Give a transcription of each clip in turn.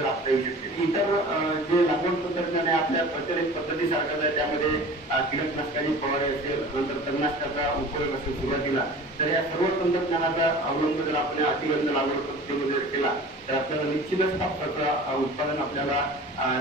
जर आपल्या येऊ शकते इतर जे लागवड तंत्रज्ञान आहे आपल्या प्रचलित पद्धतीसारखं आहे. त्यामध्ये अं, कीटकनाशकाची फवारे असेल नंतर तणनाशकाचा उपयोग असेल सुरुवातीला तर या सर्व तंत्रज्ञानाचा अवलंब जर आपण अतिगंध लागवड पद्धतीमध्ये केला तर आपल्याला निश्चितच कापसाचं उत्पादन आपल्याला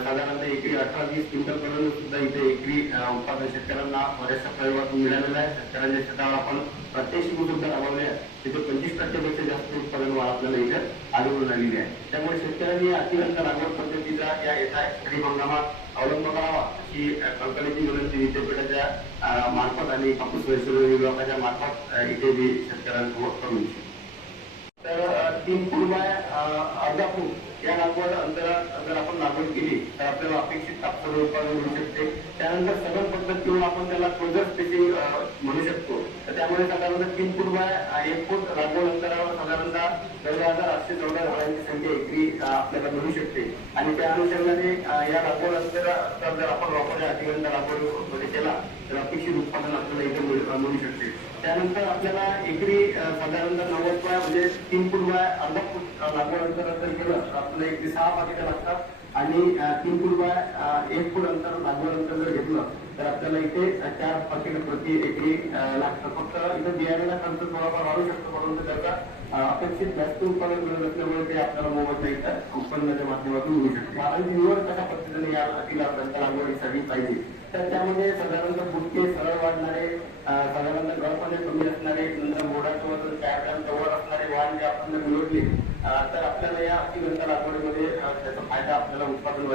साधारणतः एकरी अठरा वीस क्विंटल पर्यंत सुद्धा इथे एकरी उत्पादन शेतकऱ्यांना बऱ्याचशा प्रयोगातून मिळालेलं आहे. शेतकऱ्यांच्या शेतावर आपण प्रत्येक शिकू सुद्धा राबवले आहे. तिथे पंचवीस टक्क्यापेक्षा जास्त उत्पादन वाढ आपल्याला इथे आढळून आलेली आहे. त्यामुळे शेतकऱ्यांनी अतिरंग लागवड पद्धतीचा या येत्या खरीप हंगामात अवलंब करावा अशी अं, विनंती विद्यापीठाच्या मार्फत आणि कापूस वैश्विक विभागाच्या मार्फत इथे मी शेतकऱ्यांसोबत करू इच्छितो. तीन बाय अर्धा फूट या लागवड अंतरात जर आपण लागवड केली. तर आपल्याला अपेक्षित कापसाचं उत्पादन मिळू शकते. त्यानंतर सगळं पद्धत किंवा आपण त्याला क्लोजर स्पेसिंग म्हणू शकतो. त्यामुळे साधारणतः तीन फूट बाय एक फूट लागवड अंतरावर साधारणतः चौदा हजार आठशे चौदा झाडांची संख्या एकरी आपल्याला मिळू शकते. आणि त्या अनुषंगाने या लागवड अंतराचा जर आपण वापरल्या अतिगंध लागवडमध्ये केला तर अपेक्षित उत्पादन आपल्याला इथे मिळू शकते. त्यानंतर आपल्याला एकरी साधारणतः नव्वद बाय म्हणजे तीन फूट बाय अर्धा फूट अ, लागवड अंतर जर केलं तर आपल्याला एकरी सहा पाकिटं लागतात. आणि तीन फूट बाय एक फूट अंतर लागवड अंतर जर घेतलं तर आपल्याला इथे चार पाकिटं प्रति एकरी लागतं. फक्त इथं बियाण्याला खर्च थोडाफार वाढू शकतो परंतु त्याचा अपेक्षित जास्त उत्पादन मिळत असल्यामुळे ते आपल्याला मोबदला इथं उत्पन्नाच्या माध्यमातून मिळू शकते. बाळांची निवड कशा पद्धतीने या अति लागवडीसाठी पाहिजे तर त्यामध्ये साधारणतः बुटके सरळ वाढणारे साधारणतः गळपणे कमी असणारे नंतर मोडाचं वजन चार ग्रॅम जवळ असणारे वाण जे आपण जर निवडले अ, तर आपल्याला या अतिगंध लागवडीमध्ये अ, त्याचा फायदा आपल्याला उत्पादन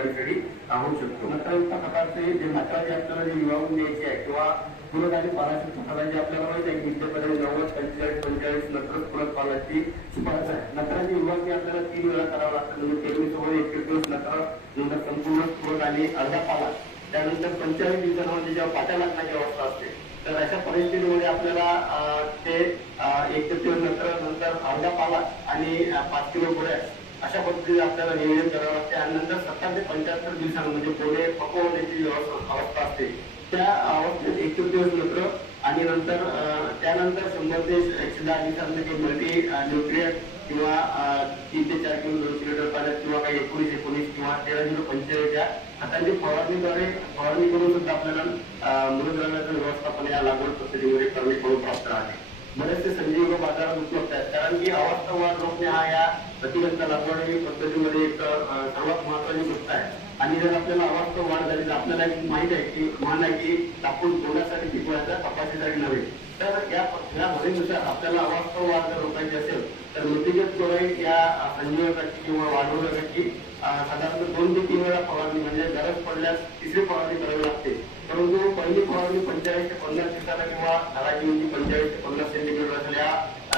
राहू अ, होऊ शकतो. नंतर प्रकारचे जे मात्राचे आपल्याला जे विभागून द्यायचे आहे किंवा पुरत आणि पालाची प्रकारांची आपल्याला माहिती आहे की विद्यापर्यंत नव्वद पंचेचाळीस पंचेचाळीस नंतर पुरत पालाची शिफारस आहे. नंतराची विभागणी आपल्याला तीन वेळा करावं लागतं. म्हणजे पेरणीसोबत एक दिवस नंतर नंतर संपूर्ण पुरत आणि अर्धा पाला. त्यानंतर पंचेचाळीस दिवसांमध्ये जेव्हा पाट्या लागण्याची अवस्था असते तर अशा परिस्थितीमध्ये आपल्याला ते एक दिवस नंतर नंतर अर्धा पाला आणि पाच किलो पुढे अशा पद्धतीने आपल्याला नियोजन करावं लागते. आणि नंतर सत्तर ते पंच्याहत्तर दिवसांमध्ये पोळे पकवण्याची अवस्था असते. त्या अवस्थेत एक दिवस मात्र आणि नंतर त्यानंतर शंभर ते एकशे दहा दिवसांमध्ये मल्टी न्यूट्रियट किंवा तीन ते चार किलो दोन किलोमीटर पाण्यात किंवा काही एकोणीस एकोणीस किंवा तेरा झिरो पंचेचाळीस या खतांची फवारणीद्वारे फवारणी करून सुद्धा आपल्याला अं, व्यवस्थापन या लागवड पद्धतीमध्ये करणे करून प्राप्त आहे. बरेचसे संजीव बाजारात उपलब्ध आहेत. कारण की अवस्था रोखणे हा या प्रतिबंध लागवड पद्धतीमध्ये एक सर्वात महत्वाची गोष्ट आहे. आणि जर आपल्याला अवस्था वाढ झाली तर आपल्याला एक माहीत आहे की मान आहे की कापूस तोडण्यासाठी पिकवायचा कपाशीसाठी नव्हे. तर या या भरीनुसार आपल्याला अवस्था वाढ जर रोखायची असेल तर मिटिगेट क्लोराईड या संजीवकाची किंवा वाढवण्यासाठी साधारणतः दोन ते तीन वेळा फवारणी म्हणजे गरज पडल्यास तिसरी फवारणी करावी लागते. परंतु पहिली फवारणी पंचेचाळीस ते पन्नास दिवसाला किंवा झाडाची उंची पंचेचाळीस ते पन्नास सेंटीमीटर असल्या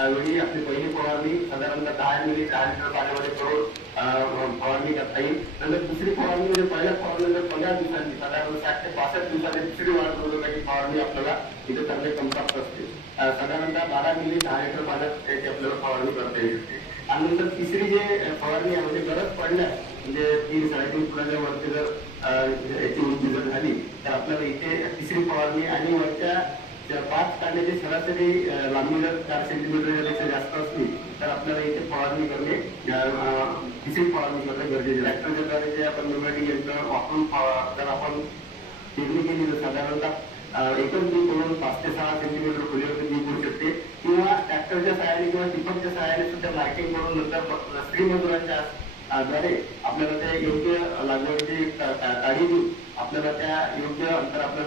त्यावेळी आपली पहिली फवारणी साधारणतः दहा मिली दहा लिटर पाण्यामध्ये करून फवारणी करता येईल. नंतर दुसरी फवारणी म्हणजे पहिल्या फवारणीनंतर पंधरा दिवसांची साधारण साठ ते पासष्ट दिवसांनी दुसरी वाढ फवारणी आपल्याला इथे करणे कमप्राप्त असते. साधारणतः बारा मिली दहा लिटर पाण्यात त्याची आपल्याला फवारणी करता येऊ आणि नंतर तिसरी जे फवारणी आहे म्हणजे गरज पडल्यास म्हणजे तीन साडेतीन फुलाच्या वरती जर याची उंची जर झाली तर आपल्याला इथे तिसरी फवारणी आणि वरच्या पाच कांड्याची सरासरी लांबी जर चार सेंटीमीटर जास्त असली तर आपल्याला इथे फवारणी करणे अं, फवारणी करणे गरजेचे आहे. ट्रॅक्टरच्या जे आपण न्यूमॅटिक यंत्र वापरून जर आपण पेरणी केली तर साधारणतः एकच बी करून पाच ते सहा सेंटीमीटर खोलीवरती बी करू शकते. किंवा ट्रॅक्टरच्या सहाय्याने किंवा टिपकच्या सहाय्याने सुद्धा मार्किंग करून नंतर स्त्री मजुरांच्या अं, द्वारे आपल्याला त्या योग्य लागवडीची का- का- काळजी घेऊन आपल्याला त्या योग्य अंतर आपल्याला